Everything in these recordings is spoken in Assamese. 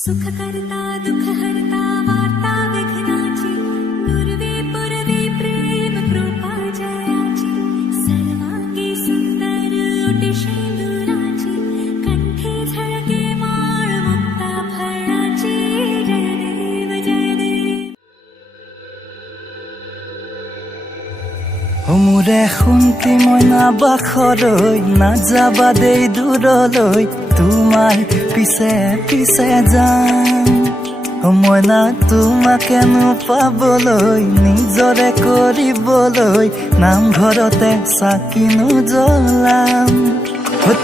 सुख करता दुख हरता वार्ता विघ्नाची पूर्वी पूर्वी प्रेम कृपा जयाची सर्वांगी सुंदर ओटी शेंदुराची कंठी झळके माळ मुक्ता फळाची जय देव जय देव মোৰে শুনতি মই নাবাখৰৈ নাযাবা দেই দূৰলৈ তোমাৰ পিছে পিছে যাম মই না তোমাকেনো পাবলৈ নিজৰে কৰিবলৈ নামঘৰতে চাকিনো জ্বলাম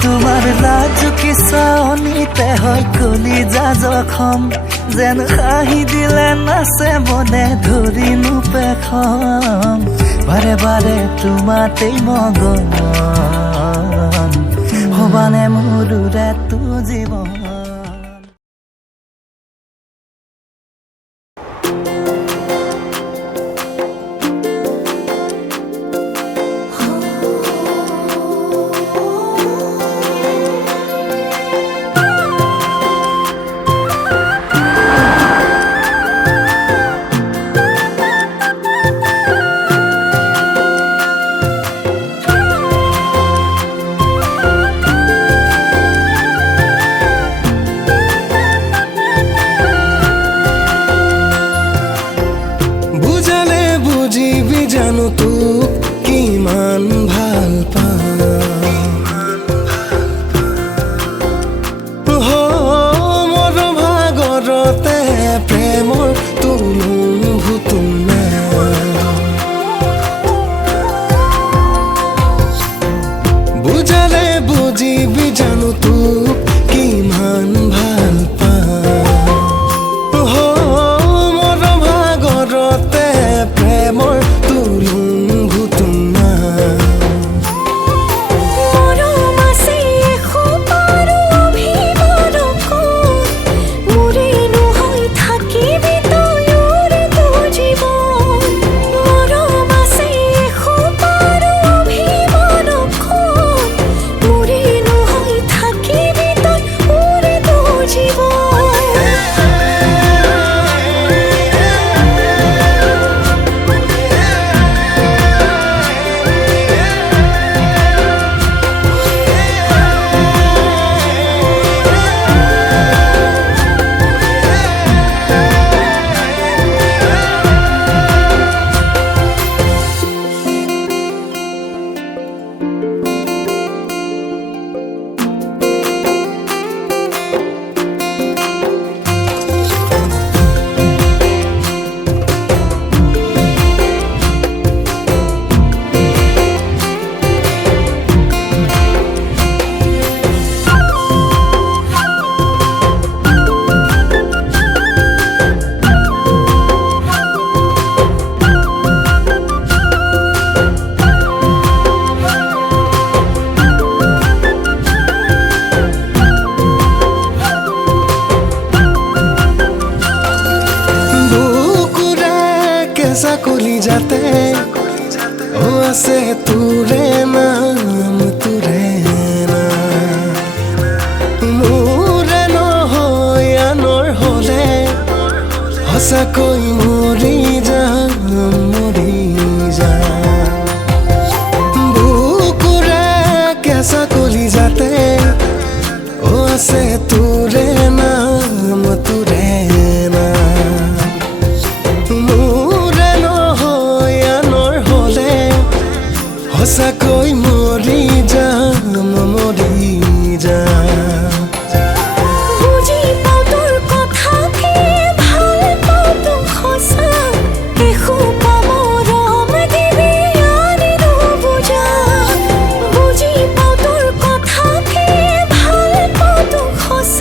তোমাৰ লাজু কিছনিতে হয় কলিজা জখম যেন হাঁহি দিলে নাচে মনে ধৰিনো পেখম বাৰে বাৰে তোমাতেই মগন হবানে মোৰে তো জীৱন জানো তোক কিমান ভাল পাওঁ মোৰ ভাগৰতে প্ৰেমৰ তুলুং ভুতুং বুজালে বুজিবি জানো তোক কিমান ভাল পাওঁ মোৰ ভাগৰতে প্ৰেমৰ কলি যাতে ও আছে তোৰে নাম তোৰে মোৰে নহয় আনৰ হলে সঁচাকৈ মৰি যাম বুকুৰে কেঁচা কলি যাতে ও আছে তোৰে নাম তোৰে সঁচাকৈ মৰি যাম বুজি পাওঁ তোৰ কথাকে ভাল পাওঁ তোক সঁচা এসোপা মৰম দিবি আনি নুবুজা বুজি পাওঁ তোৰ কথাকে ভাল পাওঁ তোক সঁচা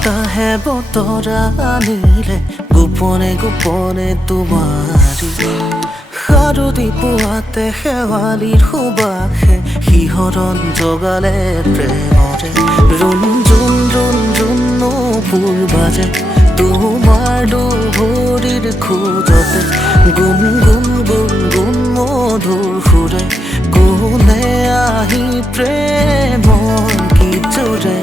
বতাহে বতৰা আনিলে গোপনে গোপনে তোমাৰি সাৰতি পুৱাতে শেৱালিৰ সুবাসে শিহৰণ জগালে প্ৰেমৰে ৰুণ জুন ৰুণ জুন নপুৰ বাজে তোমাৰ দুভৰিৰ খোজতে গুণ গুণ গুণ গুণ মধুৰ সুৰে কোনে আহি প্ৰেমৰ গীত জোৰে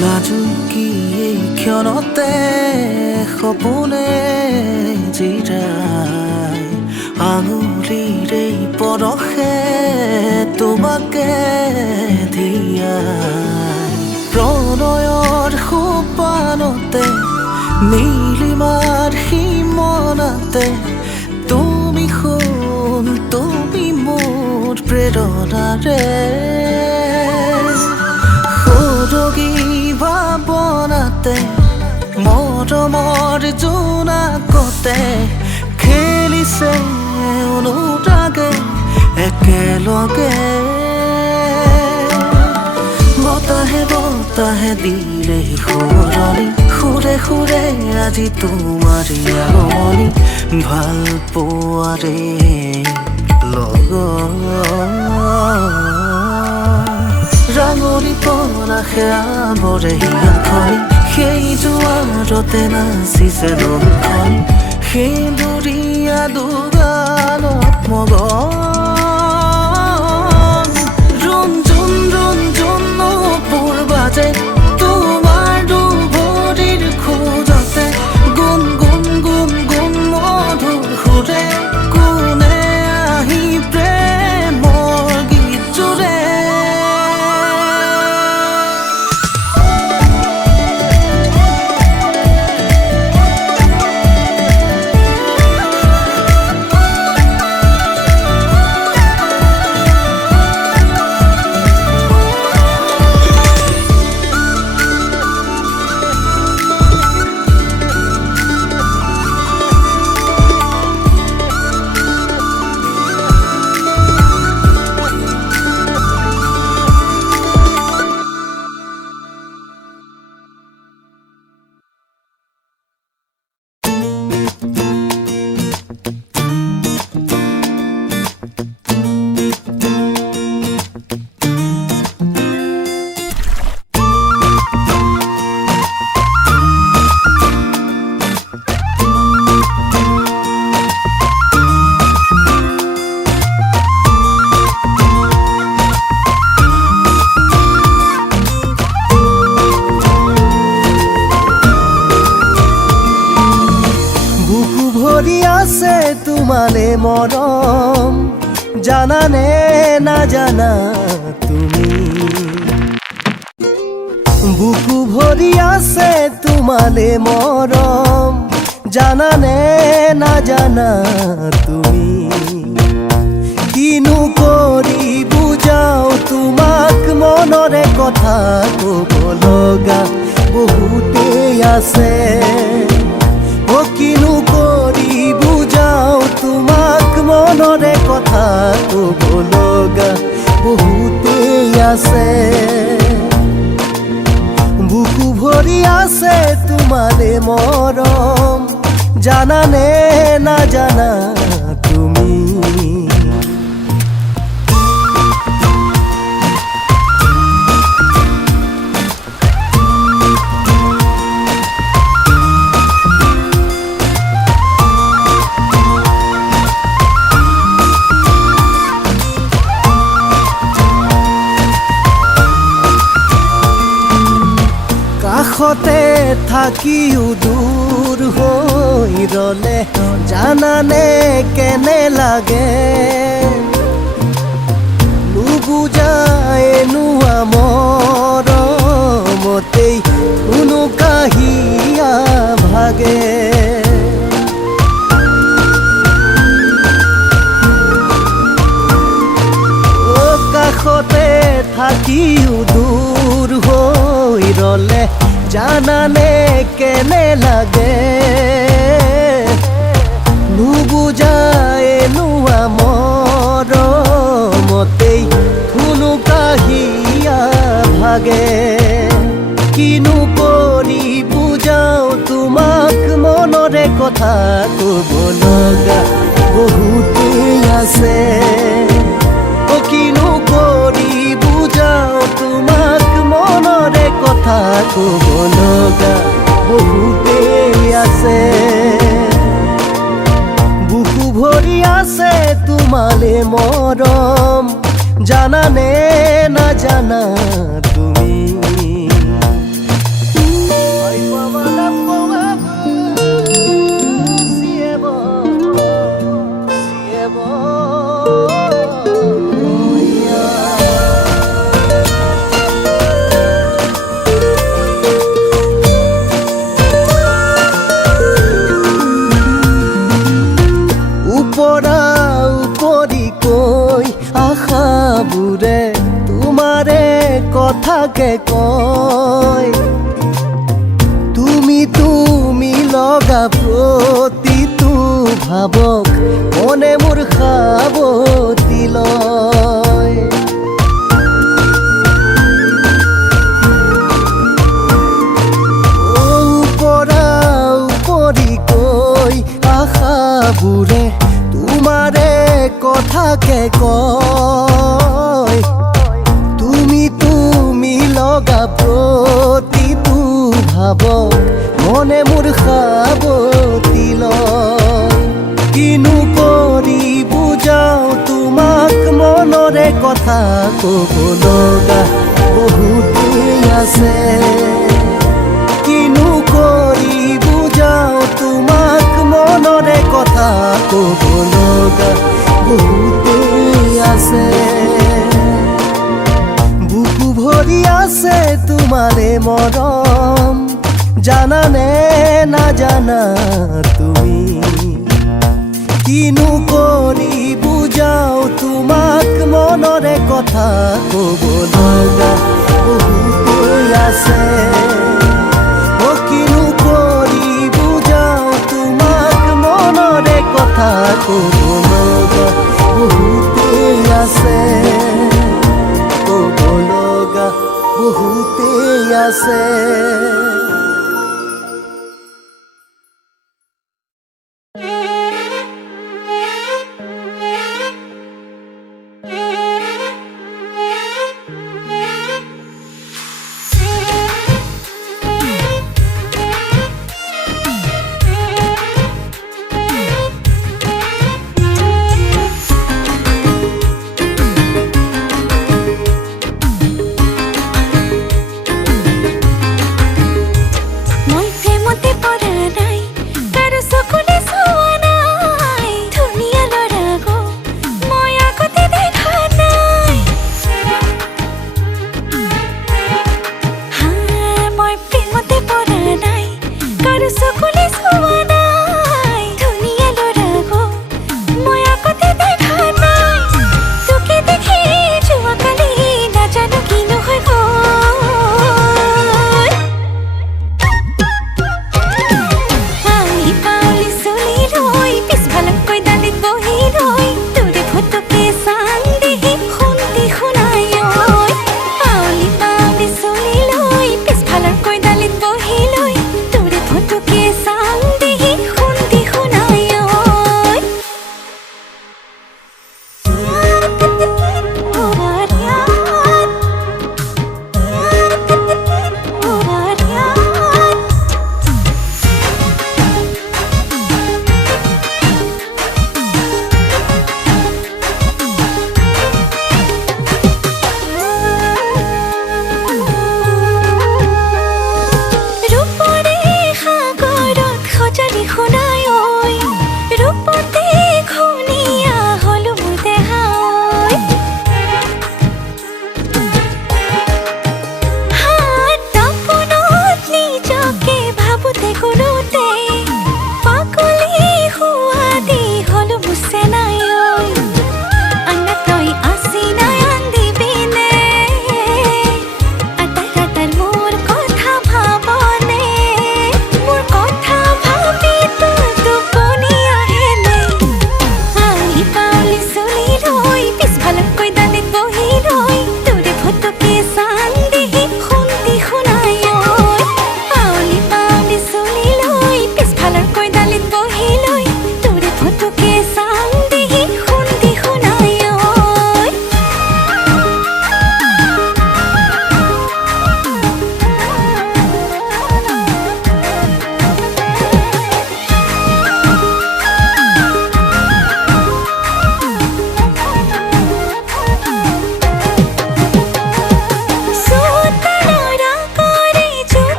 লাজুকী এই ক্ষণতে সপোনে জিৰাই আঙুলিৰ এই পৰশে তোমাকে ধিয়াই প্ৰণয়ৰ সোপানতে নীলিমাৰ সীমনাতে তুমি সোণ তুমি মোৰ প্ৰেৰণাৰে সৰগী ভাৱনাতে মৰমৰ জোনাকতে খেলিছে অনুৰাগে একেলগে বতাহে বতাহে দিলে সুৰণি সুৰে সুৰে আজি তোমাৰি আগমনি ভাল পোৱাৰে ৰাঙনি পলাশে আৱৰে হিয়াখনি সেই জোৱাৰতে নাচিছে নৌখনি সেন্দুৰীয়া দুগানত মগন ৰুণ জুন নপুৰ বাজে তোমাৰ দুভৰিৰ খোজতে গুণ গুণ গুণ গুণ মধুৰ সুৰে কোনে আহি প্ৰেমৰ গীত জোৰে তোমালে মৰম জানানে নাজানা তুমি বুকু ভৰি আছে তোমালে মৰম জানানে নাজানা তুমি কিনো কৰি বুজাও তোমাক মনৰে কথা ক'ব লগা বহুতেই আছে ও কিনো কৰি বুজাও তোমাক মনৰে কথা ক'ব লগা বহুতেই আছে বুকু ভৰি আছে তোমালে মৰম জানানে নাজানা তুমি কাষতে থাকিও দূৰ হৈ ৰলে জানানে কেনে লাগে নুবুজায় নোৱা মৰমতেই কোনো কাহিয়া ভাগে কাষতে থাকিও দূৰ হৈ ৰলে জানানে কেনে লাগে নুবুজায় নোৱা মৰমতেই কোনো কাহিয়া ভাগে কিনো কৰি বুজাও তোমাক মনৰে কথা ক'ব লগা বহুতেই আছে কিনো কৰি বুজাও তোমাক মনৰে কথা ক'ব লগা বহুতেই আছে বুকু ভৰি আছে তোমালে মৰম জানানে নাজানা তুমি আশাবোৰে তোমাৰে কথাকে কয় তুমি লগা প্ৰতিটো ভাৱক মনে মোৰ সাৱতি লয় ওপৰা উপৰি কৈ আশাবোৰে তোমাৰে কথাকে কয় তুমি লগা প্ৰতিটো ভাৱক মনে মোৰ সাৱতি লয় কিনো কৰি বুজাও তোমাক মনৰে কথা ক'ব লগা বহুতেই আছে কিনো কৰি বুজাও তোমাক মনৰে কথা ক'ব লগা বহুতেই আছে বুকু ভৰি আছে তোমাৰে মৰম জানানে নাজানা তুমি কিনো কৰি বুজাও তোমাক মনৰে কথা ক'ব লগা বহুতেই আছে কিনো কৰি বুজাও তোমাক মনৰে কথা ক'ব লগা বহুতেই আছে ক'ব লগা বহুতেই আছে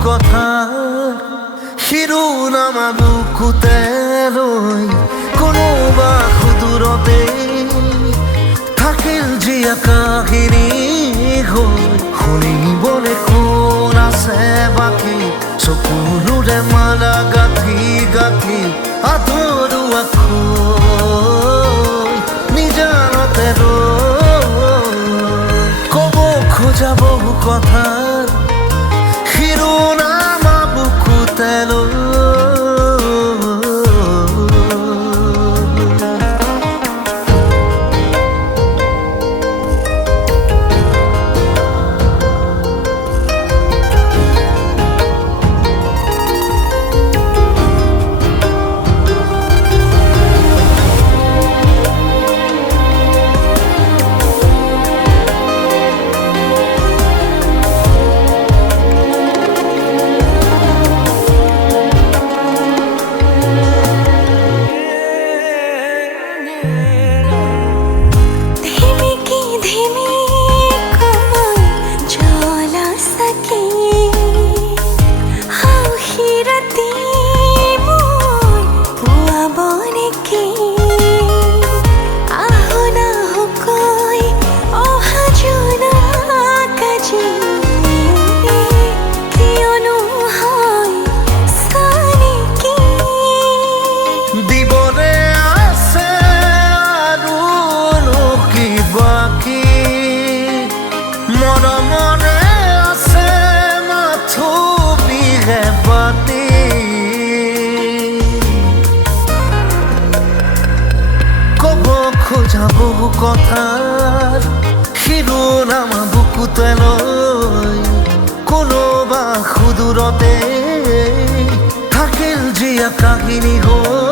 কথা শিৰোনামা বুকুতে লৈ কোনোবা সুদূৰতে থাকিল জীয়া কাহিনী হৈ শুনিবলৈ কোন আছে বাকী চকুলোৰে মালা গাঁঠি গাঁঠি আধৰুৱাকৈ নিজানতে ক'ব খোজা বহু কথা শিৰোনামা বুকুতে লৈ বহু কথাৰ শিৰোনামা বুকুতে লৈ কোনোবা সুদূৰতে থাকিল জীয়া কাহিনী হৈ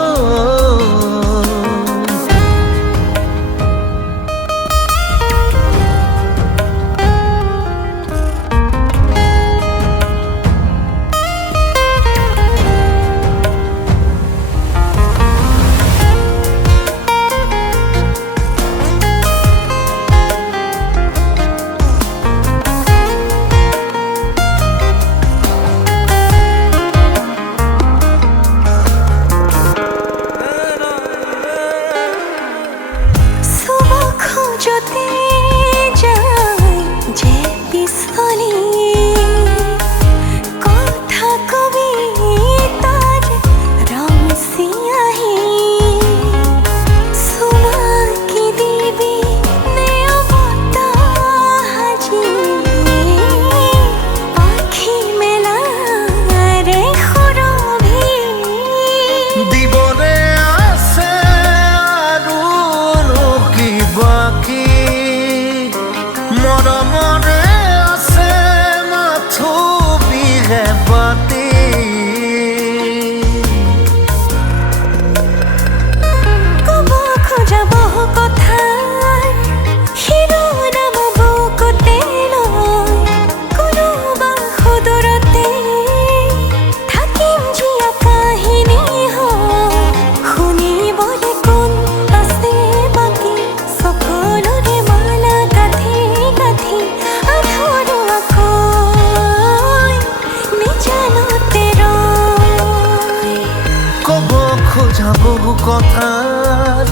বহু কথাৰ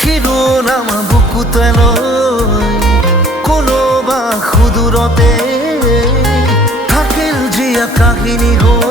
শিৰোনামা বুকুতে লৈ কোনোবা সুদূৰতে থাকিল জীয়া কাহিনী হৈ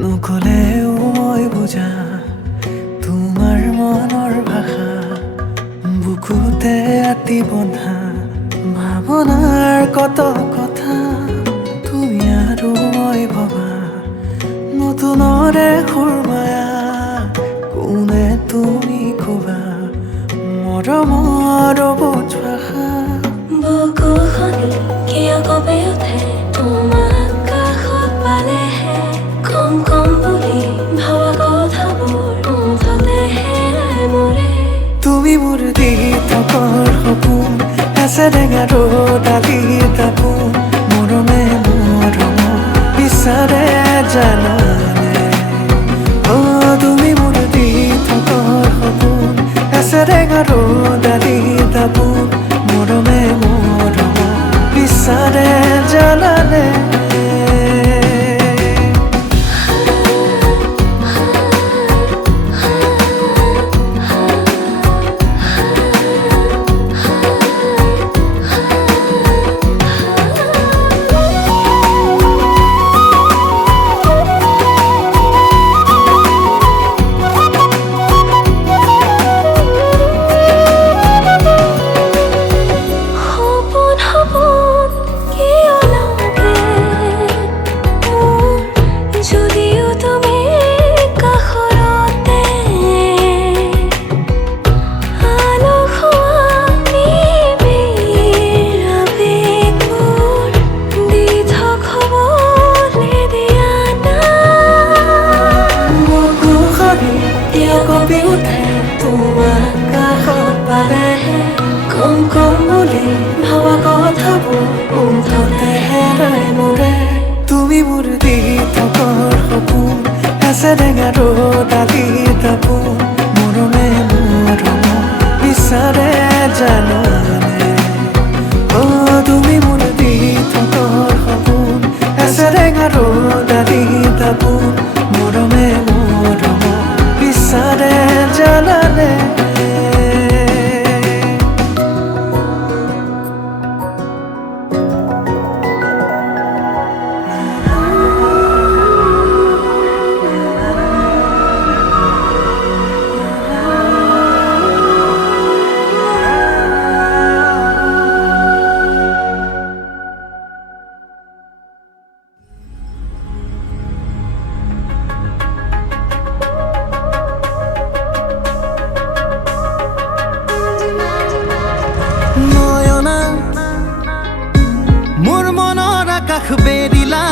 নকলেও মই বুজা তোমাৰ মনৰ ভাষা বুকুতে আতি বন্ধা ভাৱনাৰ কত কথা তুমি আৰু মই ভবা নতুনৰে সুৰমায়া কোনে তুমি কবা মৰমৰ বুজ ভাষা বুকুখন কিয় কঁপি উঠে তোমাক কাষত তুমি মোৰ দি থকাৰ সপোন এচেৰেঙা ৰ'দালি তাপোন মৰমে মৰম বিচাৰে জানানে অ' তুমি মোৰ দি থকাৰ সপোন এচেৰেঙা ৰ'দালি তাপোন মৰমে মৰম বিচাৰে জানানে তুমি মোৰ দি থকাৰ সপোন এচেৰেঙা ৰ'দালি তাপোন মৰমে মৰম বিচাৰে জানানে অ' তুমি মোৰ দি থকাৰ সপোন এচেৰেঙা ৰ'দালি তাপোন মৰমে মৰম বিচাৰে জানানে বেৰিলা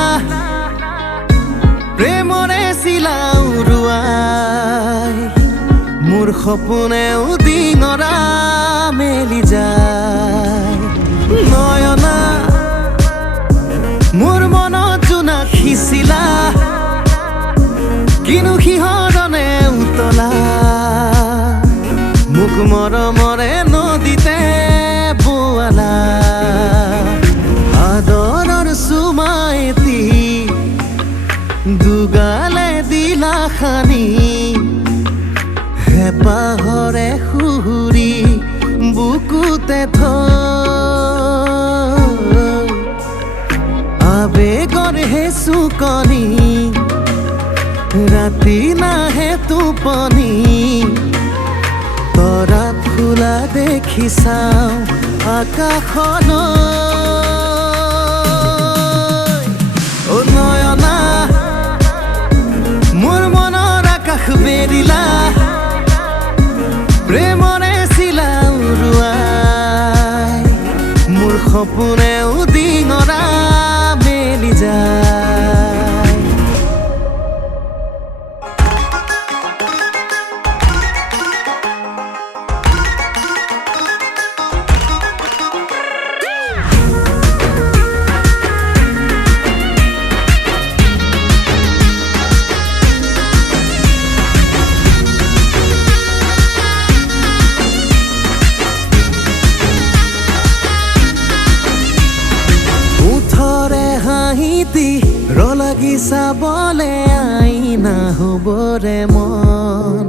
প্ৰেমৰে চিলা উৰুৱাই মোৰ সপোনেও ডিঙৰা মেলি যায় নয়না মোৰ মনত জোনাক সিঁচিলা কিনো সিহঁতনে উতলা মোক মৰমৰে নদীতে বোৱালা আদৰৰ চুমাইতি দুগালে দিলা খানি হেঁপাহৰে সুহুৰি বুকুতে থৈ আবেগৰ হে চুকনি ৰাতি নাহে টোপনি তৰা ফুলা দেখি চাওঁ আকাশলৈ নয়না মোৰ মনৰ আকাশ বেৰিলা প্ৰেমৰে চিলা উৰুৱাই মোৰ সপোনেও ডিঙৰা মেলি যায় ৰলাগি চাবলে আইনা হ'বৰে মন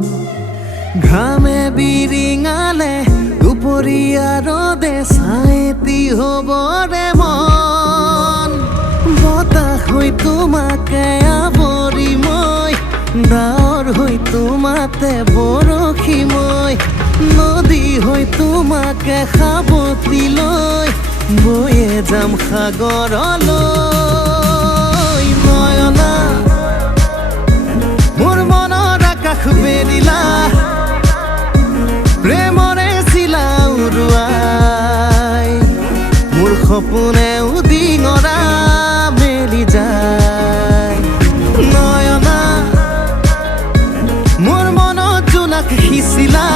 ঘামে বিৰিঙালে দুপৰীয়া ৰ'দে ছাইতি হ'বৰে মন বতাহ হৈ তোমাকে আৱৰি মই ডাৱৰ হৈ তোমাতে বৰশী মই নদী হৈ তোমাকে সাৱটি লৈ বয়ে যাম সাগৰলৈ নয়না মোৰ মনৰ আকাশ বেৰিলা প্ৰেমৰে চিলা উৰুৱাই মোৰ সপোনেও ডিঙৰা মেলি যায় নয়না মোৰ মনত জোনাক সিঁচিলা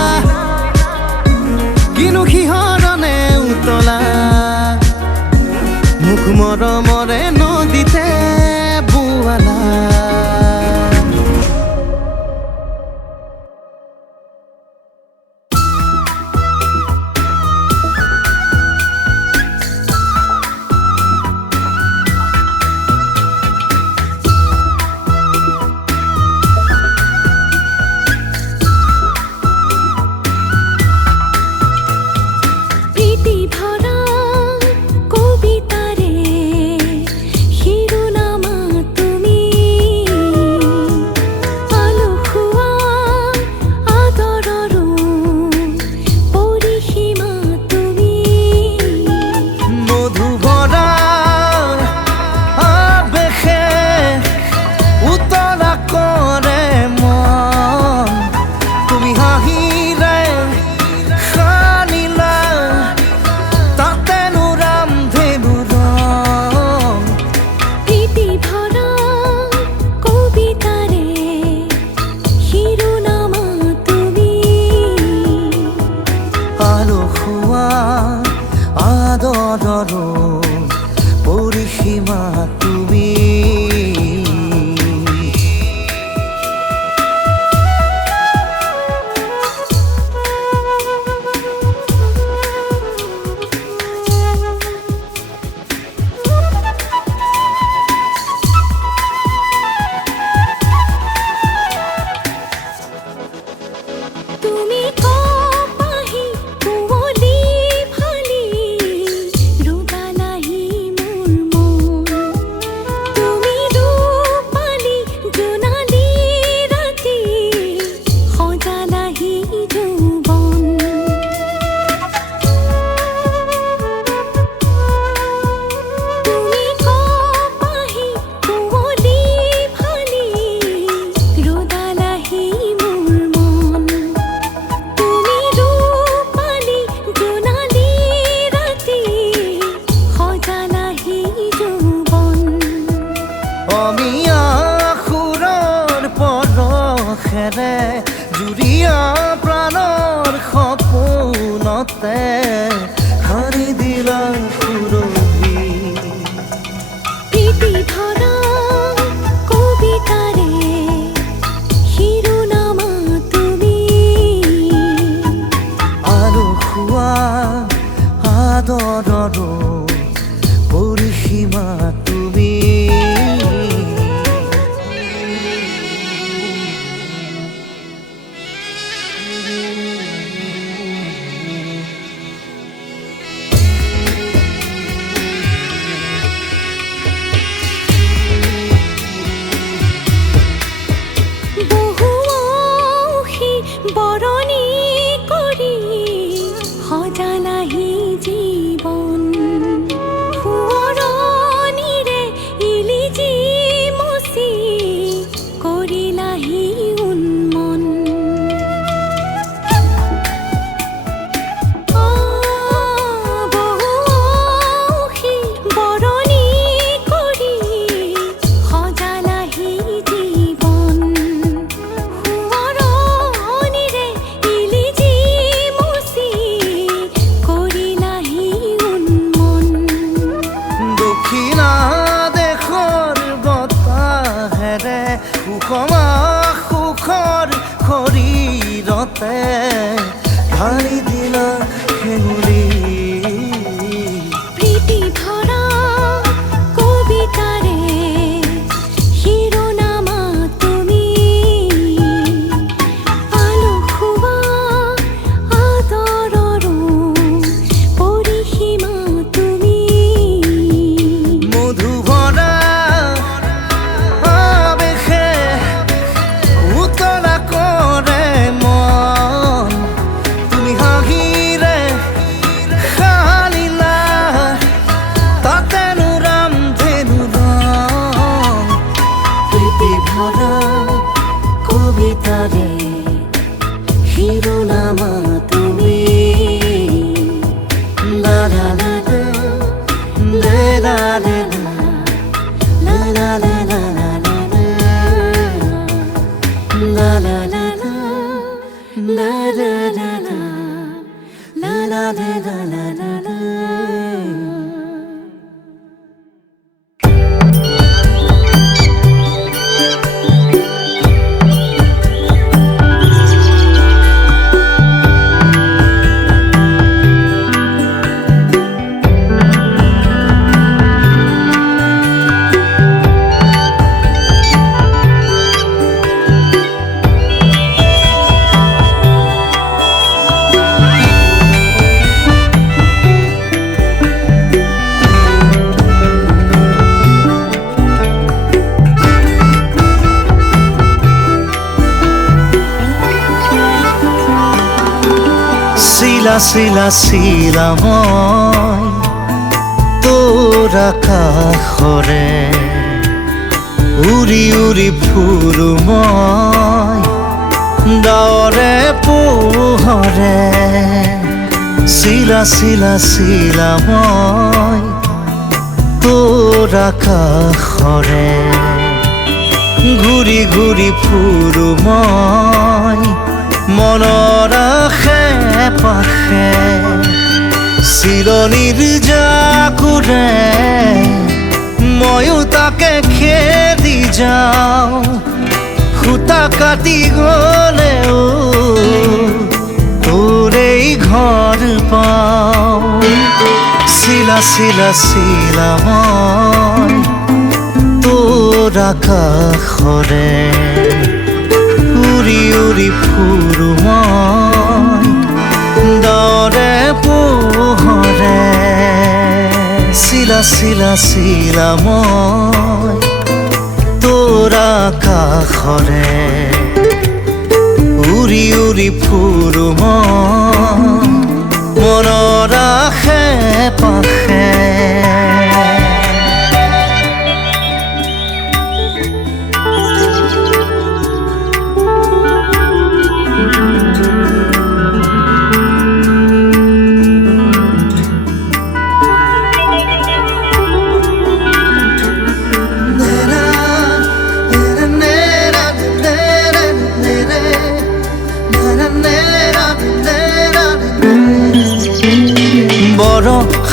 সুৰতে সাৰি দিলা সুৰভি প্ৰীতি ভৰা কবিতাৰে শিৰোনামা তুমি আৰু খোৱা আদৰৰো পৰিসীমা তুমি বহু বৰণী কৰি সজালাহি জীৱন সোঁৱৰণিৰে ইলিজি মচি কৰিলাহি উন্মন বহু বৰণী কৰি সজালাহি জীৱন সোঁৱৰণিৰে ইলিজি মচি কৰিলাহি উন্মন দক্ষিণা দেশৰ বতাহেৰে সুষমা সুখৰ শৰীৰতে ঢালি দিলা সেঙুলি প্ৰীতি ভৰা কবিতাৰে শিৰোনামা তুমি আলসুৱা আদৰৰো পৰিসীমা তুমি মধুভৰা আবেশে উতলা কৰে মন তুমি হাঁহিৰে সালিলা তাতেনো ৰামধেনু ৰং প্ৰীতি ভৰা কবিতাৰে শিৰোনামা তুমি লা লা লা লা লা লা লা লা লা লা লা লা লা লা লা লা লা চিলা চিলা চিলা মই তোৰ আকাশৰে উৰি উৰি ফুৰো মই ডাৱৰে পোহৰে চিলা চিলা চিলা মই তোৰ আকাশৰে ঘূৰি ঘূৰি ফুৰো মই মনৰ আশে পাশে চিলনিৰ জাকুৰে ময়ো তাকে খেদি যাওঁ সূতা কাটি গলেও তোৰেই ঘৰ পাওঁ চিলা চিলা চিলা মই তোৰ আকাশৰে উৰি উৰি ফুৰো মই ডাৱৰে পোহৰে চিলা চিলা চিলা মই তোৰ আকাশৰে উৰি উৰি ফুৰো মই মনৰ আশে পাশে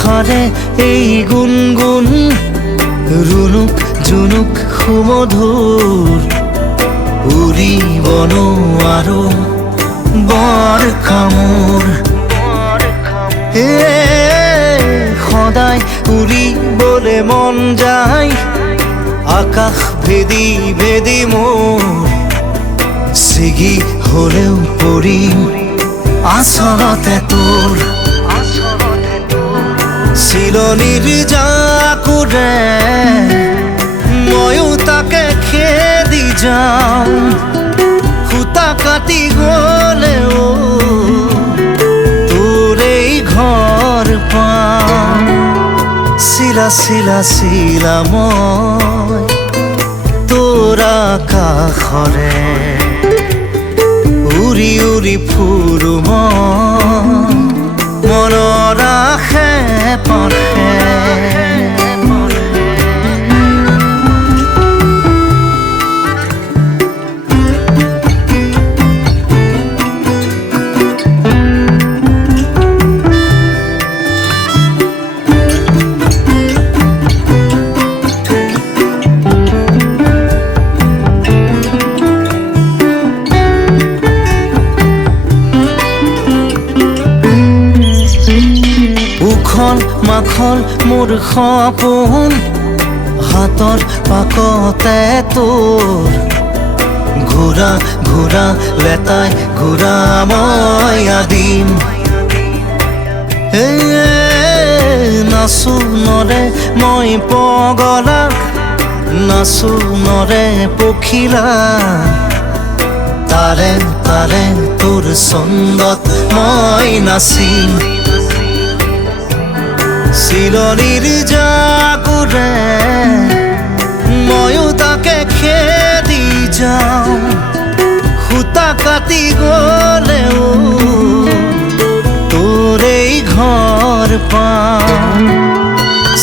নিশাৰে এই গুণগুণ ৰুণুক জুনুক সুমধুৰ উৰিব নোৱাৰো বৰ কামোৰ সদায় উৰিবলে মন যায় আকাশ ভেদি ভেদি মোৰ ছিগি হলেও পৰিম আচলতে তোৰ চিলনিৰ জাকুৰে ময়ো তাকে খেদি যাওঁ সূতা কাটি গলেও তোৰেই ঘৰ পাওঁ চিলা চিলা চিলা মই তোৰ আকাশৰে উৰি উৰি ফুৰো মই মনৰ আশে পাশে মাখল মোৰ সপোন হাতৰ পাকতে তোৰ ঘূৰা ঘূৰা লেতাই ঘূৰা মই আদিম নাচো নৰে মই পগলা নাচো নৰে পখিলা তাৰে তাৰে তোৰ ছন্দত মই নাচিম চিলনিৰ জাকুৰে ময়ো তাকে খেদি যাওঁ সূতা কাটি গলেও তোৰেই ঘৰ পাওঁ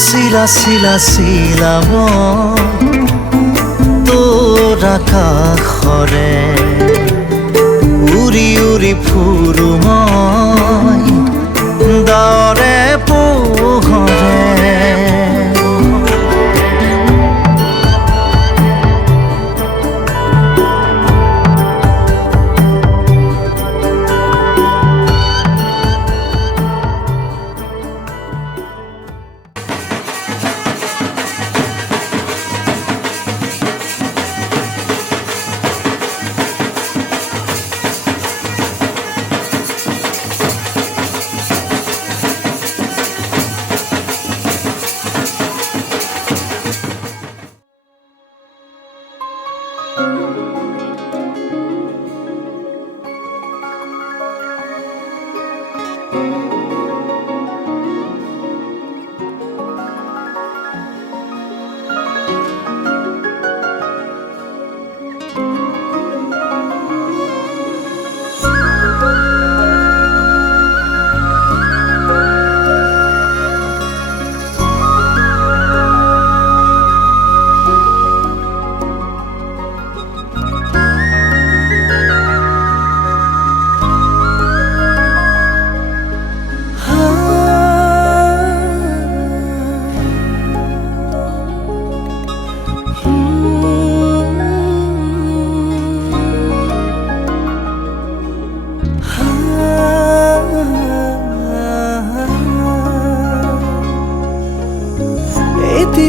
চিলা চিলা চিলা মই তোৰ আকাশৰে উৰি উৰি ফুৰো মই দাৱৰে পোহৰে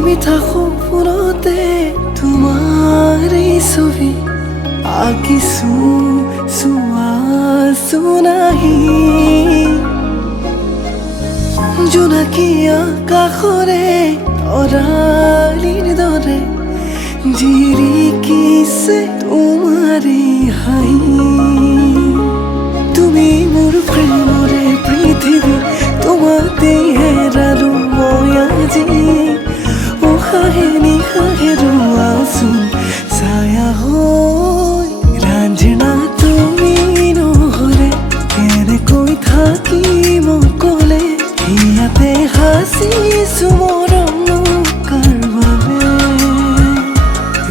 মিঠা সপোনতে তোমাৰ এই ছবি আঁকিছো চোৱাছো নাহি জোনাকী আকাশৰে তৰালিৰ দৰে জিৰিকিছে তোমাৰে হাঁহি তুমি মোৰ প্ৰেমৰে পৃথিৱী তোমাতে হেৰালো মই আজি উশাহে নিশাহে ৰোৱাচোন ছায়া হৈ ৰাঞ্জনা তুমি নহ'লে কেনেকৈ থাকিম অকলে ইয়াতে সাঁচিছো মৰম কাৰ বাবে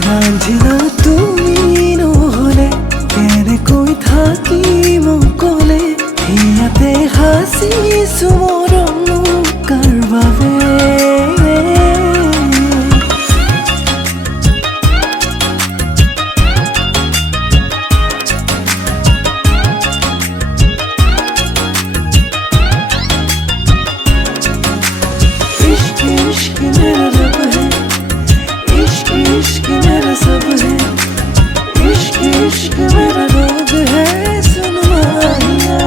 ৰাঞ্জনা তুমি নহ'লে কেনেকৈ থাকিম অকলে ইয়াতে সাঁচিছো মৰম কাৰ বাবে इश्क मेरा रोग है सुन माहिया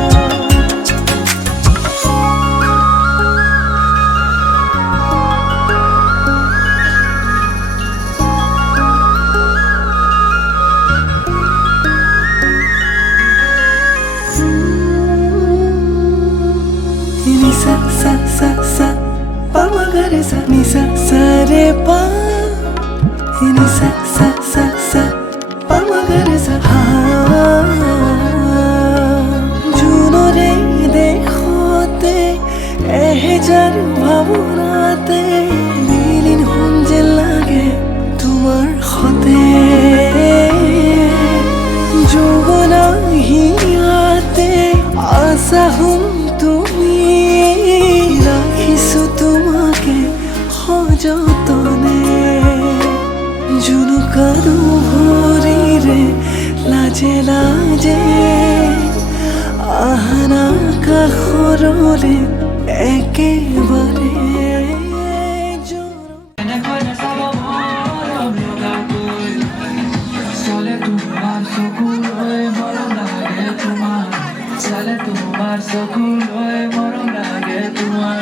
ni sa sa sa sa pa ma ga re sa ni sa sa re pa ni sa sa sa sa pa ma ga re sa ha juno re dekhote ehjar bhabonate dilin honje lage tumar khote jogona hiate asa hum তুমি রাখিছো তোমাকে সযতনে জুনুকাৰো ভৰিৰে লাজে লাজে আহানা কাষৰলে একেবাৰে তোমার সকুল হয়ে মরণ লাগে তোমার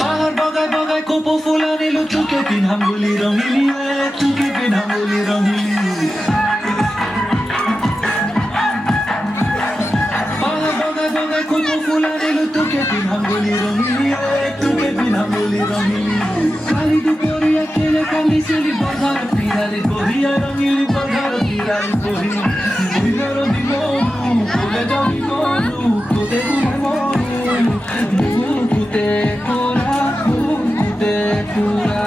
পাহাড় বগায় বগায় কোপো ফুলা নিল তোকে পিনাম বলি রঙিলি তোকে পিনাম বলি রঙিলি পাহাড় বগায় বগায় কোপো ফুলা নিল তোকে পিনাম বলি রঙিলি তোকে পিনাম বলি রঙিলি কালি দুপুরিয়া খেলে কান্দিছিলি বাধার পিরালি বহিয়া রঙিলি বাধার পিরালি বহি বুঝার দিমনু কোলে যাবি মনু কোতে কুমার মনু কুতে কোরা কুতে কোরা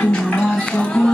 তোমার সকল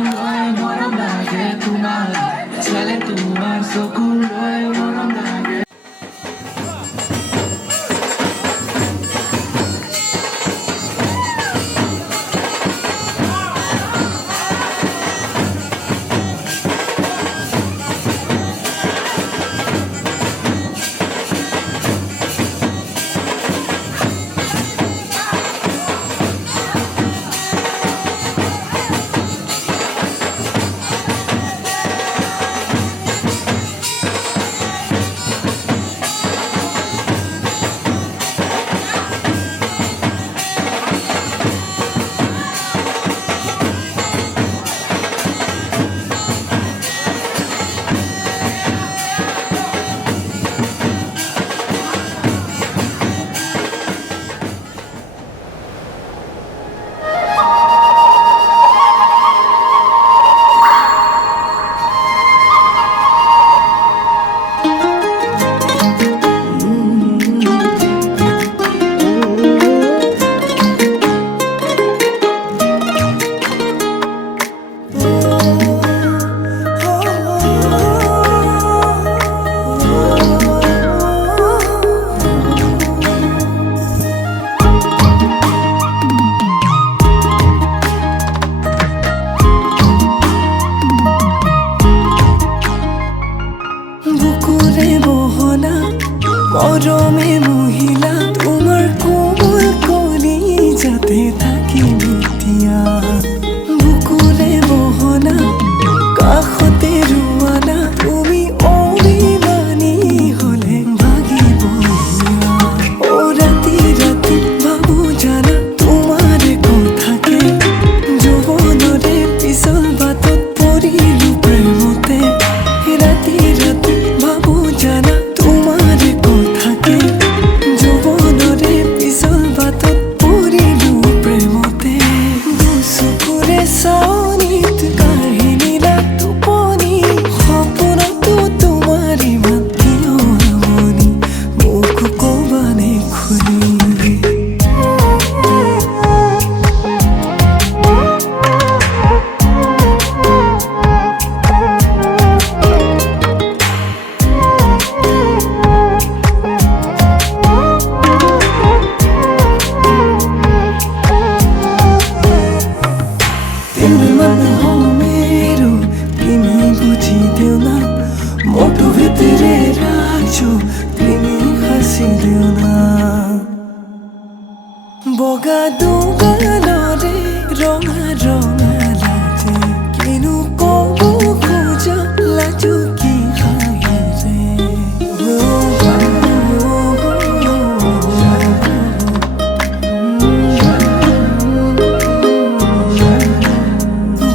বগা দুগালৰে ৰঙা ৰঙা লাজে কিনো ক'ব খোজা লাজু কি হাঁহেৰে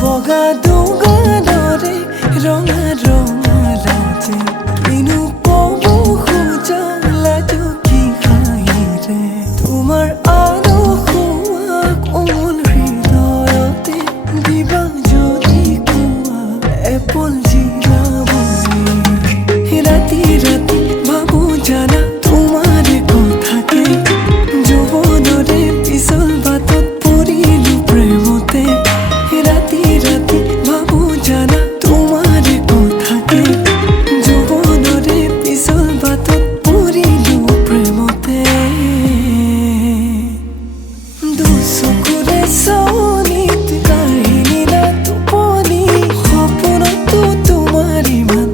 বগা দুগালৰে ৰঙা ৰঙা লাজে কিনো ক'ব খোজা লাজু কি হাঁহেৰে তোমাৰ ৰাতি ৰাতি ভাবু জানা তোমাৰ কথাকে যৌবনৰে পিছল বাতত পৰিলো প্ৰেমতে ৰাতি ৰাতি ভাবু জানা তোমাৰ কথাকে যৌবনৰে পিছল বাতত পৰিলো প্ৰেমতে দুচকুৰে চনিত কাহিনী না টোপনি সপোনতো তোমাৰ ইমান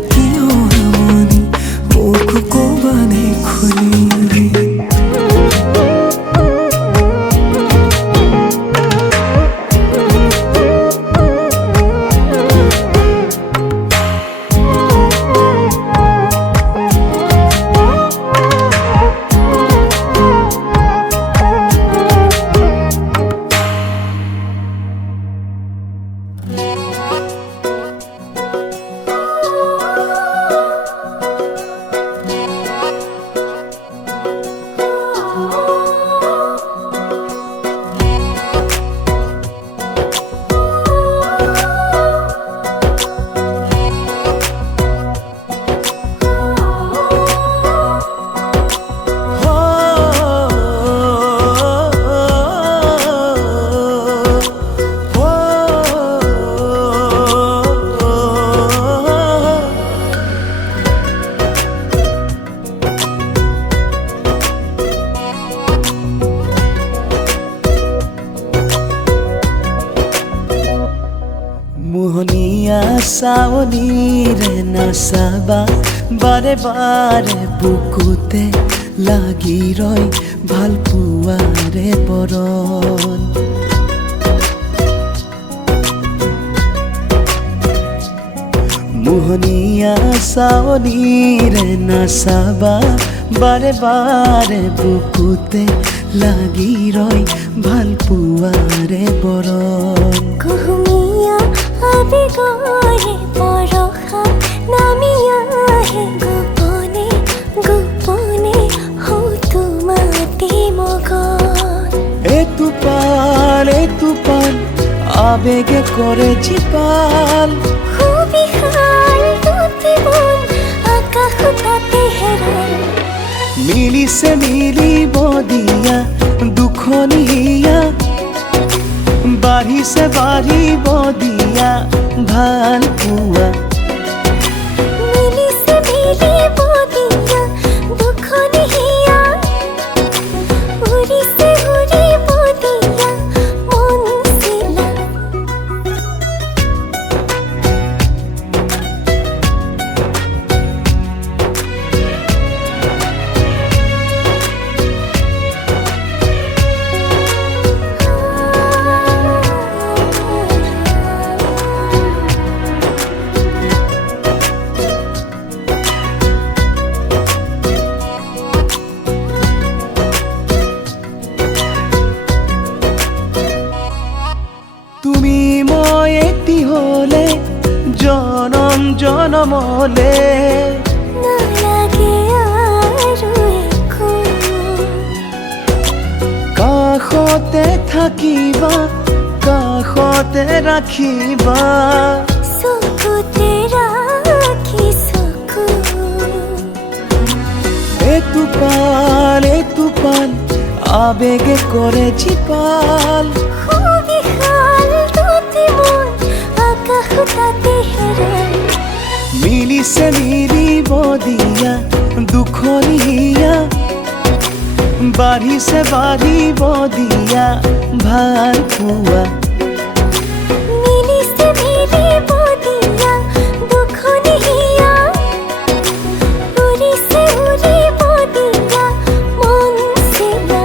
মোহনীয়া চাৱনীৰে নাচাবা বাৰে বাৰে বুকুতে লাগি ৰয় ভাল পোৱাৰে বৰণ মোহনীয়া চাৱনীৰে নাচাবা বাৰে বাৰে বুকুতে লাগি ৰয় ভাল পোৱাৰে বৰণ কুহুমীয়া আবেগৰে বৰষা নামি আহে গোপনে গোপনে হয়তো মাতি মগন এতুপাল আবেগে কৰে জীপাল সুবিশাল দুটি মন আকাশ তাতে হেৰাল মিলিছে মিলিব দিয়া দুখনীয়া বাঢ়িছে বাঢ়িব দিয়া ভাল পোৱা মিলিছে মিলিব দিয়া দুখনীয়া উৰিছে উৰিব দিয়া মন চিলা তুমি মই এটি হলে জনম জনমলে নালাগে আৰু একো কাষতে থাকিবা কাষতে ৰাখিবা চকুতে ৰাখি চকু এতুপাল আবেগে কৰে জীপাল সুবিশাল দুটি মন আকাশ তাতে হেৰাল মিলিছে মিলিব দিয়া দুখনীয়া বাঢ়িছে বাঢ়িব দিয়া ভাল পোৱা মিলিছে মিলিব দিয়া দুখনীয়া উৰিছে উৰিব দিয়া মন চিলা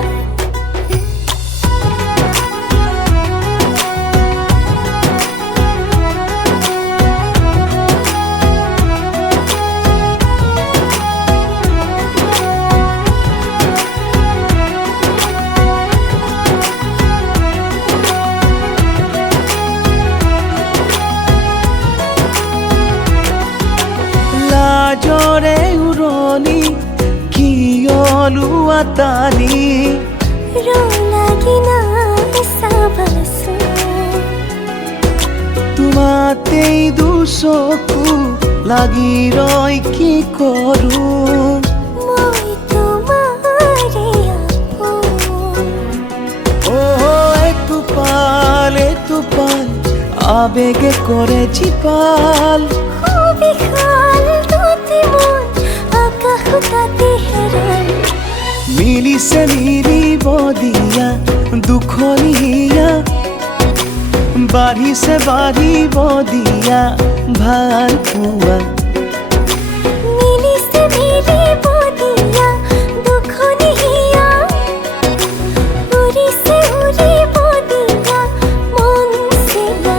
ताली रो लागी ना साबासु তোমাতেই দুচকু লাগি ৰয় কি কৰোঁ মই তোমাৰে আপোন এটোপাল আবেগে কৰে জীপাল বিশাল তোতে মন আকাশ তাতে হেৰাল মিলিছে মিলিব দিয়া দুখনীয়া বাঢ়িছে বাঢ়িব দিয়া ভাল পোৱা মিলিছে মিলিব দিয়া দুখনি হিয়া উৰিছে উৰিব দিয়া মন চিলা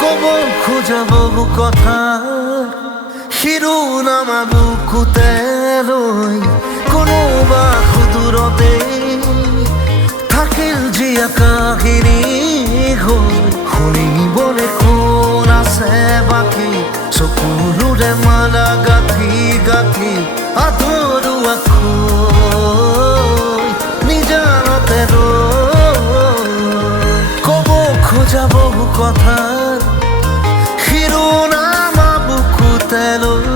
কব খোজা বহু কথা শিৰোনাম বুকুতে লৈ কোনোবা সুদূৰতে থাকিল জীয়া কাহিনী হৈ শুনিবলৈ কোন আছে বাকী চকুলোৰে মালা গাঁঠি গাঁঠি আধৰুৱা নিজানতে কব খোজা বহু কথা শিৰোনাম বুকুতে লৈ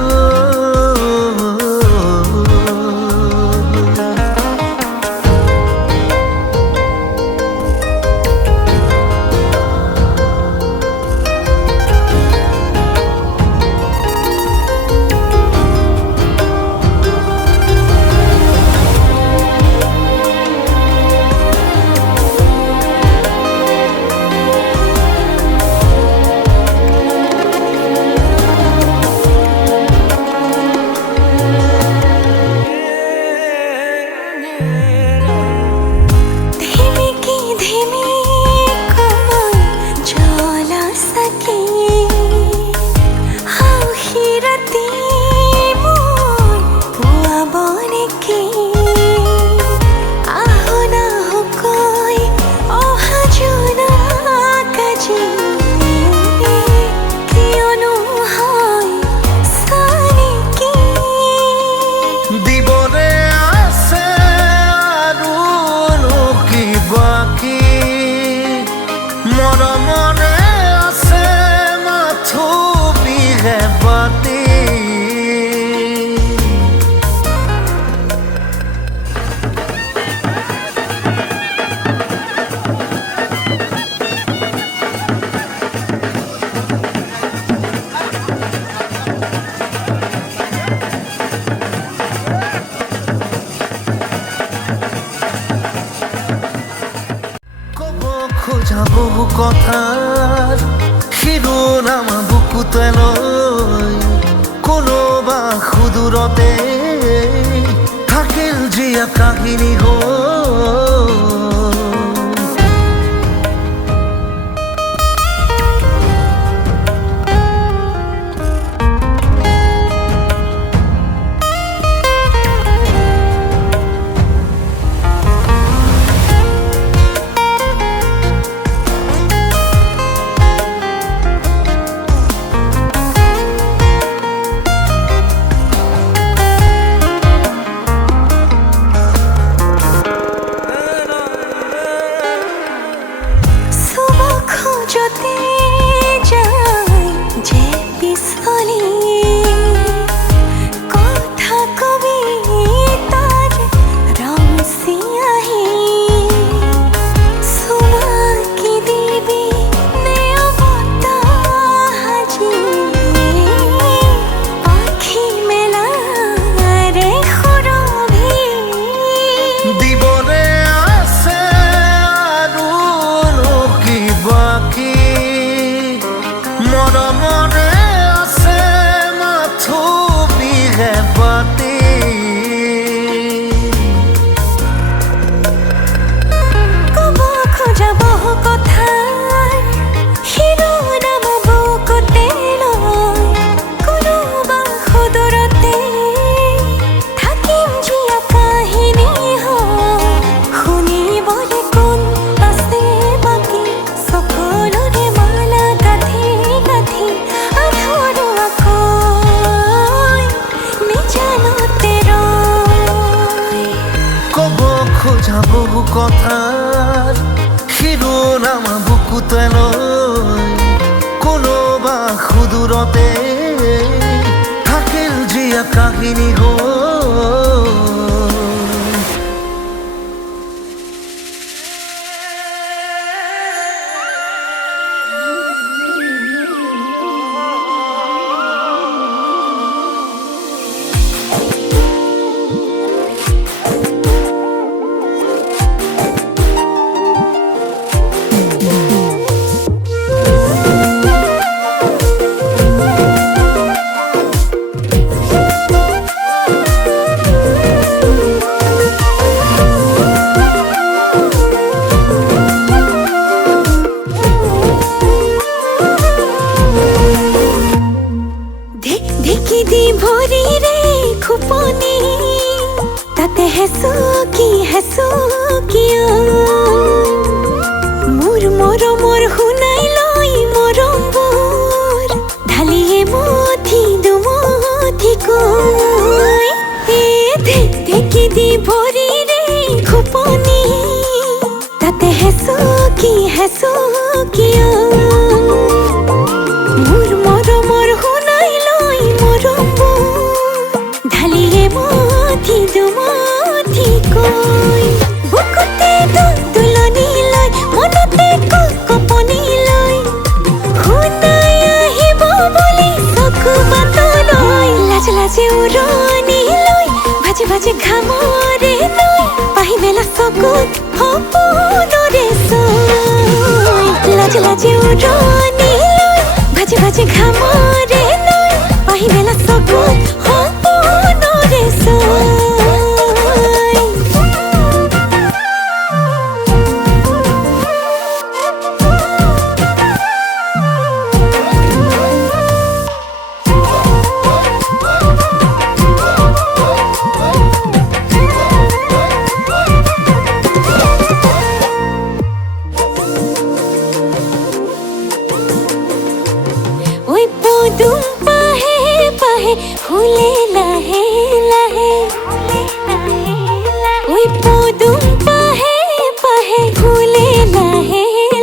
মনে আছে মাথো বিহে পাতি খোজা বহু কথাৰ শিৰোনাম বুকুতে লৈ কোনোবা সুদূৰতে থাকিল জীয়া কাহিনী হৈ দিবনে আছে আৰু কি বাকী নামা বুকুতে লৈ কোনোবা সুদূৰতে থাকিল জীয়া কাহিনী ঢেকি দি ভৰিৰে খুপনি তাতে হেঁচো কিয় মোৰ মৰমৰ শুনাই লৈ মৰমবোৰ ঢালিয়ে মঠি দুমঠি কৈ ঢেকি দি ভৰিৰে খুপনি তাতে হেঁচো কিয় মোৰ মৰমৰ শুনাই লৈ মৰমবোৰ ঢালিয়ে মঠি দুমঠি কৈ বুকুতে দুলনি লৈ মনতে কপনি লৈ শুনাই আহিব বুলি চকু বাটলৈ লাজে উৰণি লৈ ভাজে ঘামৰে লৈ পাহি মেলা চকুত সপোনৰে চৈ লাজে উৰণি লৈ ভাজে ঘামৰে লৈ পাহি মেলা চকুত সপোনৰে চৈ ওই পদুম পাহে ফুলে লাহে ওই পদুম পাহে ফুলে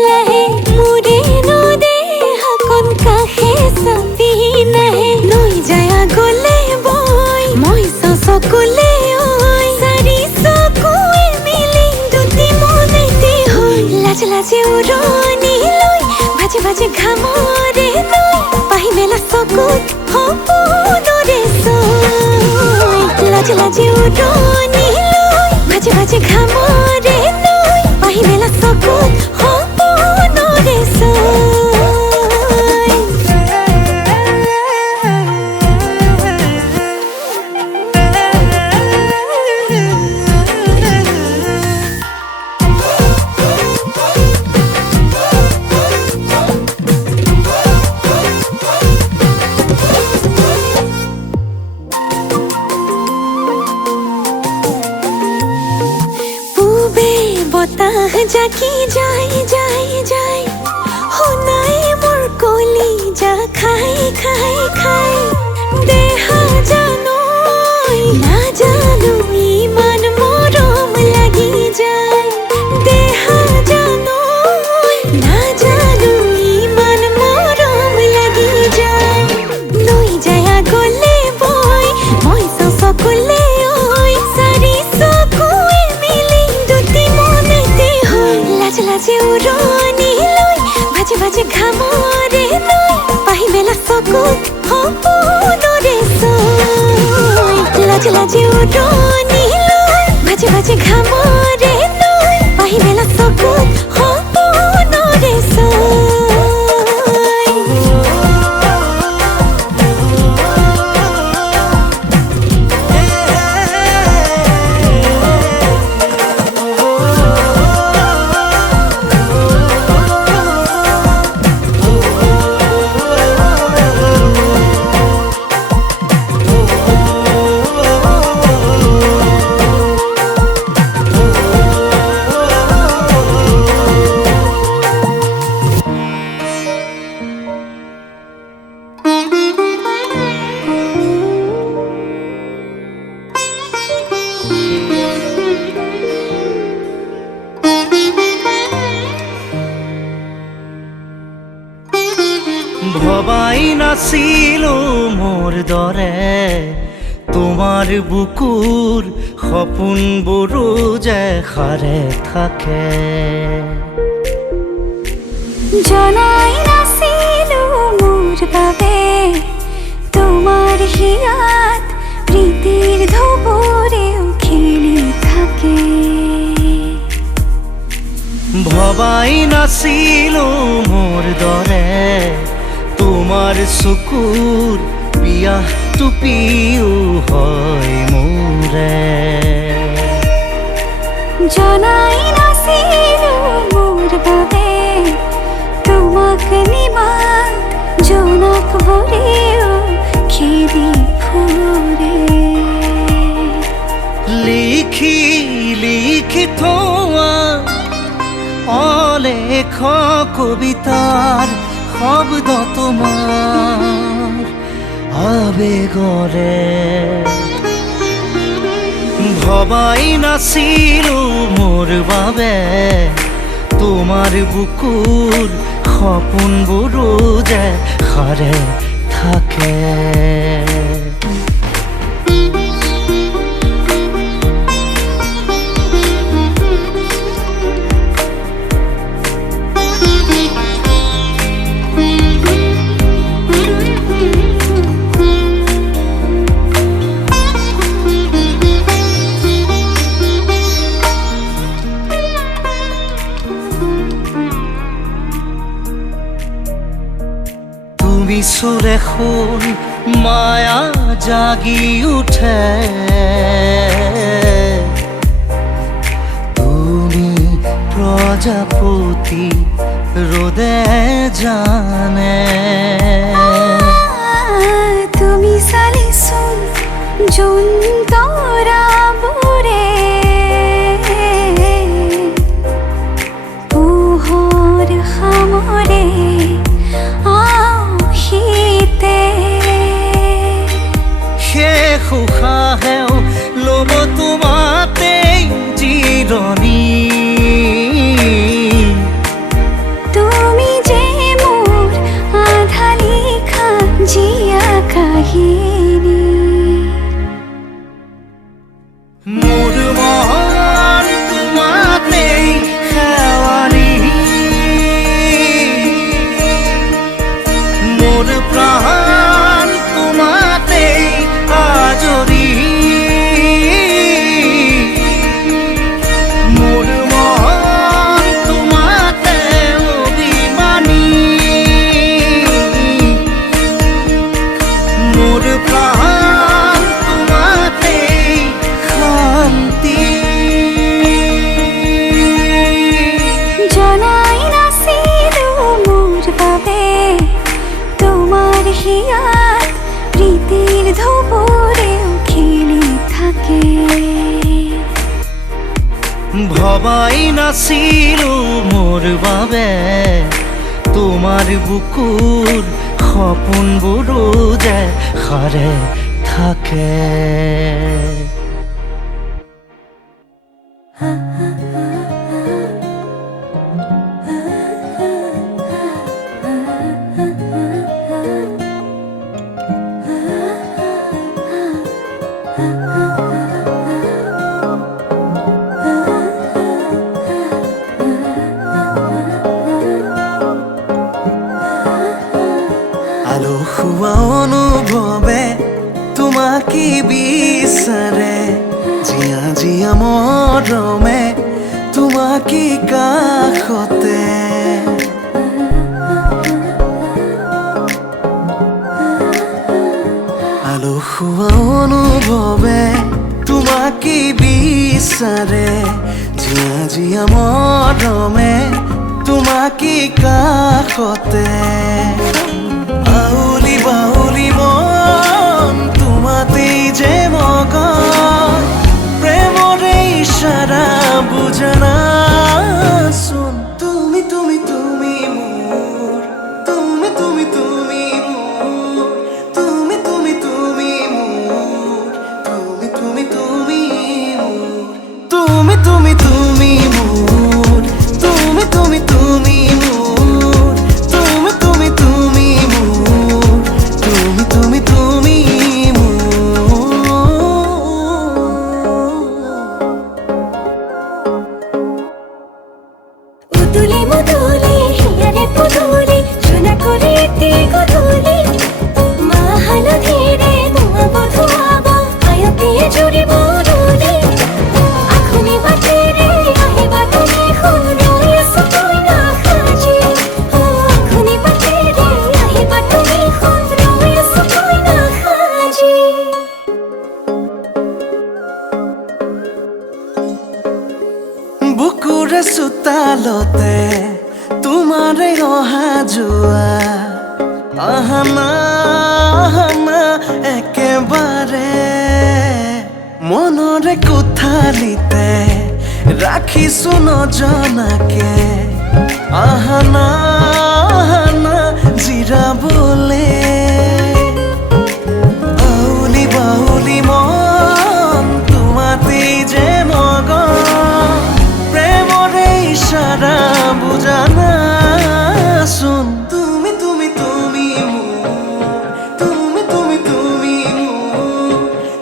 লাহে মোৰে নদে হাকন কাষে চাপি নাহে লৈ যায় আগলে বৈ মই চকুলে ঐ চাৰি চকুৱে মিলি দুটি মনেতে হৈ লাজে উৰণি লৈ ভাজে ঘামৰে লৈ পাহি মেলা চকুত সপোনৰে চৈ লাজে উৰণি লৈ ভাজে ঘামৰে লৈ পাহি মেলা চকুত সপোনৰে চৈ বতাহ জাকি যায় শুনাই মোৰ কলি যা খাই দেহা জানো নাজানো ইমান মৰম লাগি যায় দেহা জানো নাজানো ইমান মৰম লাগি যায় লৈ যায় আগলে বৈ মই চকুলে ঐ চাৰি চকুৱে মিলি দুটি মনেতে হৈ লাজে উৰণি লৈ ভাজে ঘামৰে লৈ পাহি মেলা চকুত সপোনৰে চৈ লাজে উৰণি লৈ ভাজে ঘামৰে লৈ পাহি মেলা চকুত সপোনৰে চৈ ভবাই নাছিলো মোৰ দৰে তোমাৰ বুকুৰ সপোনবোৰো যে সাৰে থাকে জনাই নাছিলো মোৰ বাবে তোমাৰ হিয়াত প্ৰীতিৰ ধুবুৰেও খেলি থাকে ভবাই নাছিলো মোৰ দৰে তোমাৰ চকুৰ বিয়াহ টুপিও হয় মোৰে জনাই নাছিলো মোৰ বাবে তোমাক নিবাত জোনাক ভৰেও খেদি ফুৰে লিখি লিখি থোৱা অলেখ কবিতাৰ শব্দ তোমাৰ আবেগৰে ভবাই নাছিলো মোৰ বাবে তোমাৰ বুকুৰ সপোনবোৰো যে সাৰে থাকে সুৰে শুন মায়া জাগি উঠে তুমি প্ৰজাপতি ৰোদে জানে তুমি চালিচোন জোন তৰাবোৰে পোহৰ সামৰে শেষ উশাহেও ল'ব তোমাতেই জিৰণি তুমি যে মোৰ আধা লিখা জীয়া কাহিনী মোৰ মন তোমাতেই শেৱালি মোৰ প্ৰাণ তোমাতেই আজৰি মোৰ মন তোমাতে অভিমানী মোৰ প্ৰাণ তোমাতেই শান্তি জনাই নাছিলো মোৰ বাবে তোমাৰ হিয়াত প্ৰীতিৰ ধুবুৰেও খেলি থাকে ভবাই নাছিলো মোৰ বাবে তোমাৰ বুকুৰ সপোনবোৰো যে সাৰে থাকে আলসুৱা অনুভৱে তোমাকে বিচাৰে জিয়া জিয়া মৰমে তোমাকে কাষতে আলসুৱা অনুভৱে তোমাকে বিচাৰে জিয়া জিয়া মৰমে তোমাকে কাষতে আউলি বাউলি মন তোমাতেই যে মগন প্ৰেমৰে ইশাৰা বুজনা চোন তুমি তুমি তুমি মোৰ তুমি তুমি তুমি মোৰ তুমি তুমি তুমি মোৰ তুমি তুমি তুমি মোৰ তুমি তুমি তুমি মোৰ তুমি তুমি তুমি মোৰ তুমি তুমি তুমি মোৰ তোমাৰে অহা যোৱা আহানা একেবাৰে মনৰে কোঠালিতে ৰাখিছো নজনাকে আহানা জিৰাবলে আউলি বাউলি মন তোমাতেই যে মগন প্ৰেমৰে ইশাৰা বুজানা চোন তুমি তুমি তুমি মোৰ তুমি তুমি তুমি মোৰ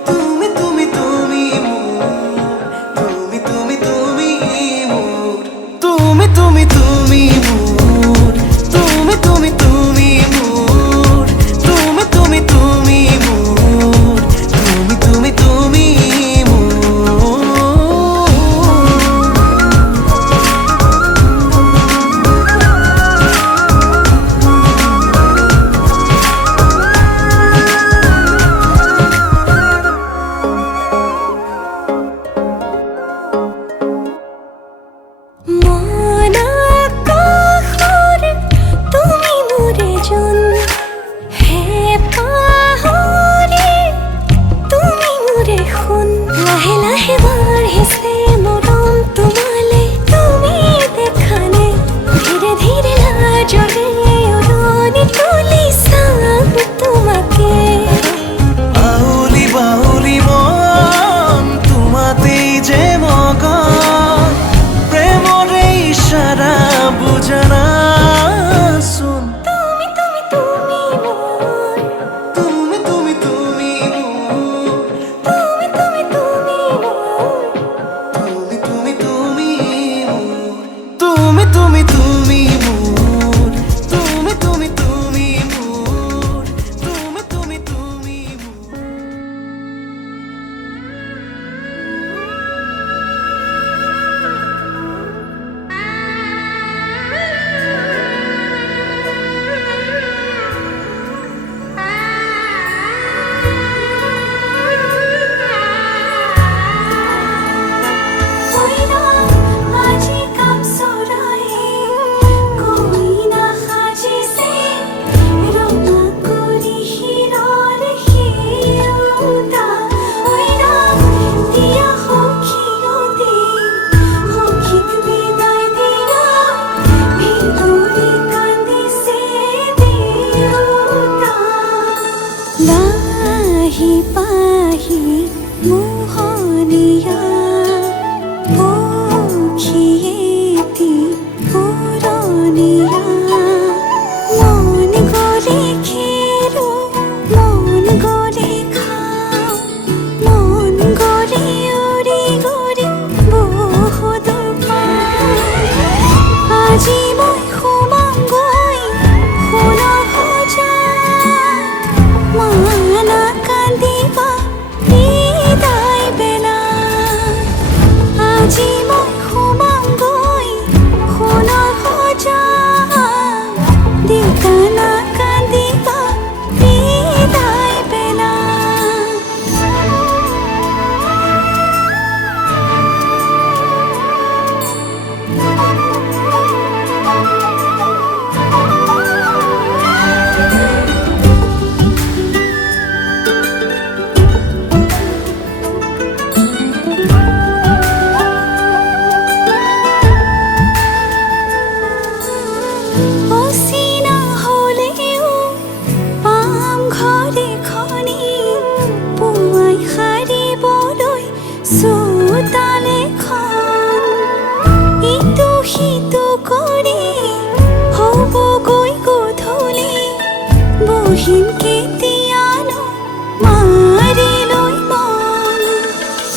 তুমি তুমি তুমি মোৰ তুমি তুমি তুমি মোৰ তুমি তুমি তুমি মোৰ তুমি তুমি তুমি মোৰ তুমি তুমি তুমি মোৰ তুমি তুমি তুমি মোৰ মন আকাশৰ তুমি মোৰে জোন হে পাহৰি তুমি মোৰে সোণ লাহে লাহে বাঢ়িছে মৰম তোমালে তুমি দেখা নাই ধীৰে ধীৰে লাজৰে উৰণি তুলি চাম তোমাকে আউলি বাউলি মন তোমাতেই যে মগন প্ৰেমৰে ইশাৰা বুজানা চোন তুমি তুমি তুমি মোৰ তুমি তুমি তুমি মোৰ তুমি তুমি তুমি মোৰ তুমি তুমি তুমি মোৰ তুমি তুমি তুমি মোৰ তুমি তুমি তুমি মোৰ তুমি তুমি তুমি মোৰ আজি কাম চৰাই কইনা সাজিছে ৰঙা কৰি শিৰৰ শিৰোতা দিয়া সখীৰতে সখীক বিদায় দিয়া ভিতৰি কান্দিছে দেউতা লাহি পাহি মোহনীয়া পক্ষীয়েতি পুৰণীয়া মন গ'লে খেলো মন গ'লে খাওঁ মন গ'লে উৰি গ'লে বহুত আজি মই সোমামগৈ সোণৰ সজাত মানা কান্দিবা বিদায় বেলা আজি মই সোমামগৈ সোণৰ সজাত দেউতা নাকান্দিবা বিদায় বেলা অচিনা হ'লেও পাম ঘৰে খনি পুৱাই সাৰিবলৈ চোতালখন ইটো সিটো কৰি হ'বগৈ গধূলি বহিম কেতিয়ানো মাৰি লৈ মন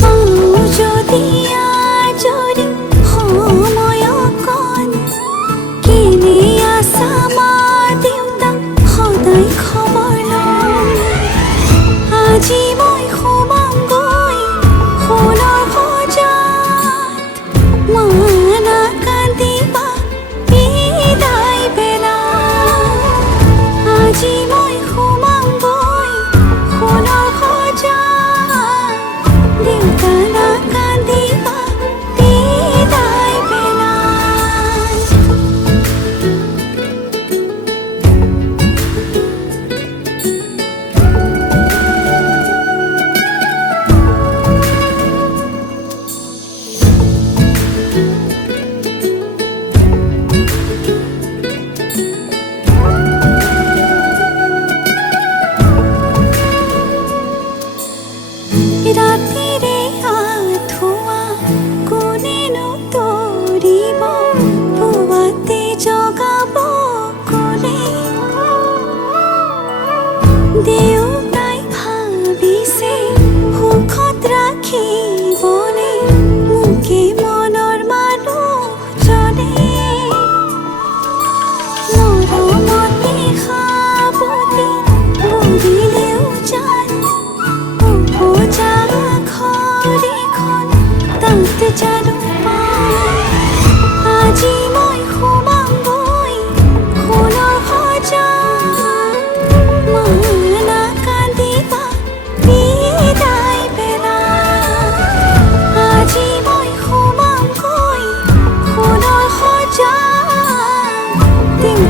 পাওঁ যদি আজৰি সময় অকণ কেনে আছে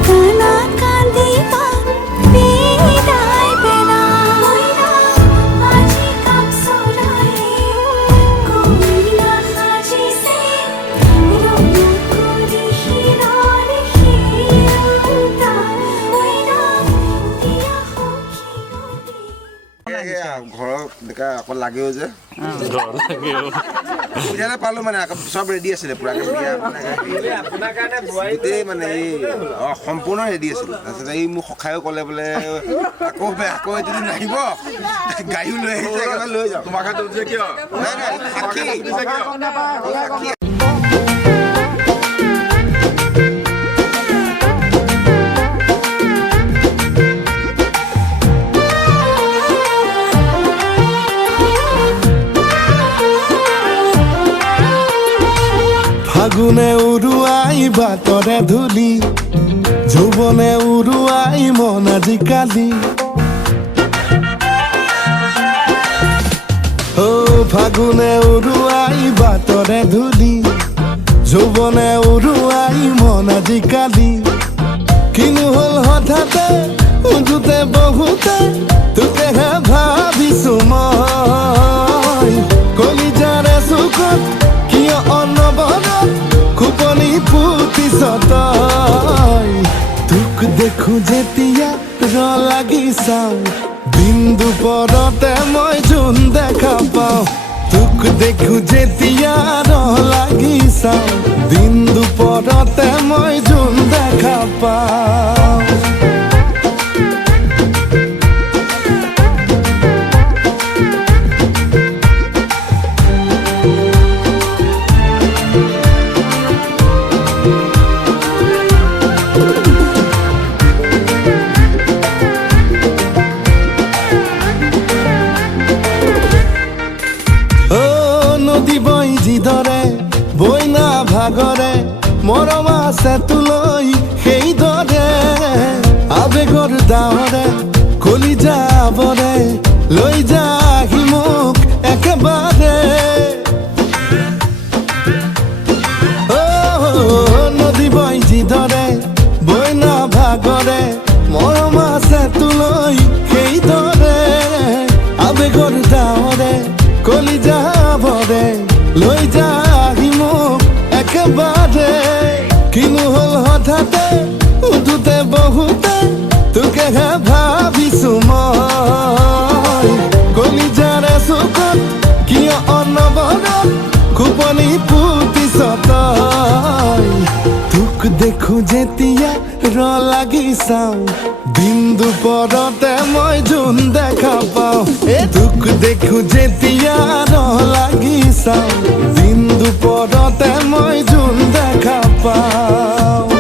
কানা কান্দিবা বিদায় বেলা আজি কাপসুৰায়ে কইনা সাজিছে ৰঙা কৰি হিৰৰ হিৰতা ওইনা দিয়া সখী ঘৰৰ ডেকা অকল লাগেও যে সুবিধাতে পালো মানে চব ৰেডি আছিলে পুৰা গোটেই মানে এই সম্পূৰ্ণ ৰেডি আছিলে তাৰপিছত এই মোক সখায়ো ক'লে বোলে আকৌ এদিন আহিব গাড়ীও লৈ আহিছে একেবাৰে লৈ যাওঁ তোমাৰ ঘৰত উঠিছে কিয় নাই নাই সাক্ষী ফাগুনে উৰুৱাই বাটৰে ধূলি যৌৱনে উৰুৱাই মন আজিকালি ফাগুনে উৰুৱাই বাটৰে ধূলি যৌৱনে উৰুৱাই মন আজিকালি কিনো হ'ল হঠাতে উঠোতে বহুতে তোকেহে ভাবিছো মই কলিজাৰে চুকত কিয় অনবৰত খুপনি পুতিছ তই তোক দেখো যেতিয়া ৰ লাগি চাওঁ বিন্দু পৰতে মই জোন দেখা পাওঁ তোক দেখো যেতিয়া ৰ লাগি চাওঁ বিন্দু পৰতে মই জোন দেখা পাওঁ বইনা ভাগৰে মৰম আছে তোলৈ সেইদৰে আবেগৰ দাৱৰে কলিজাবৰে লৈ যাহি মোক একেবাৰে নদী বৈ যিদৰে বইনা ভাগৰে মৰম আছে তোলৈ সেইদৰে আবেগৰ দাৱৰে কলিজাবৰে লৈ যাহি মোক একেবাৰে কিনো হ'ল হঠাতে উঠোতে বহুতে তোকেহে ভাবিছো মই কলিজাৰে চুকত কিয় অনবৰত খুপনি পুতিছ তই তোক দেখো যেতিয়া ৰ লাগি চাওঁ বিন্দু পৰতে মই জোন দেখা পাওঁ তোক দেখো যেতিয়া ৰ লাগি চাওঁ বিন্দু পৰতে মই জোন দেখা পাওঁ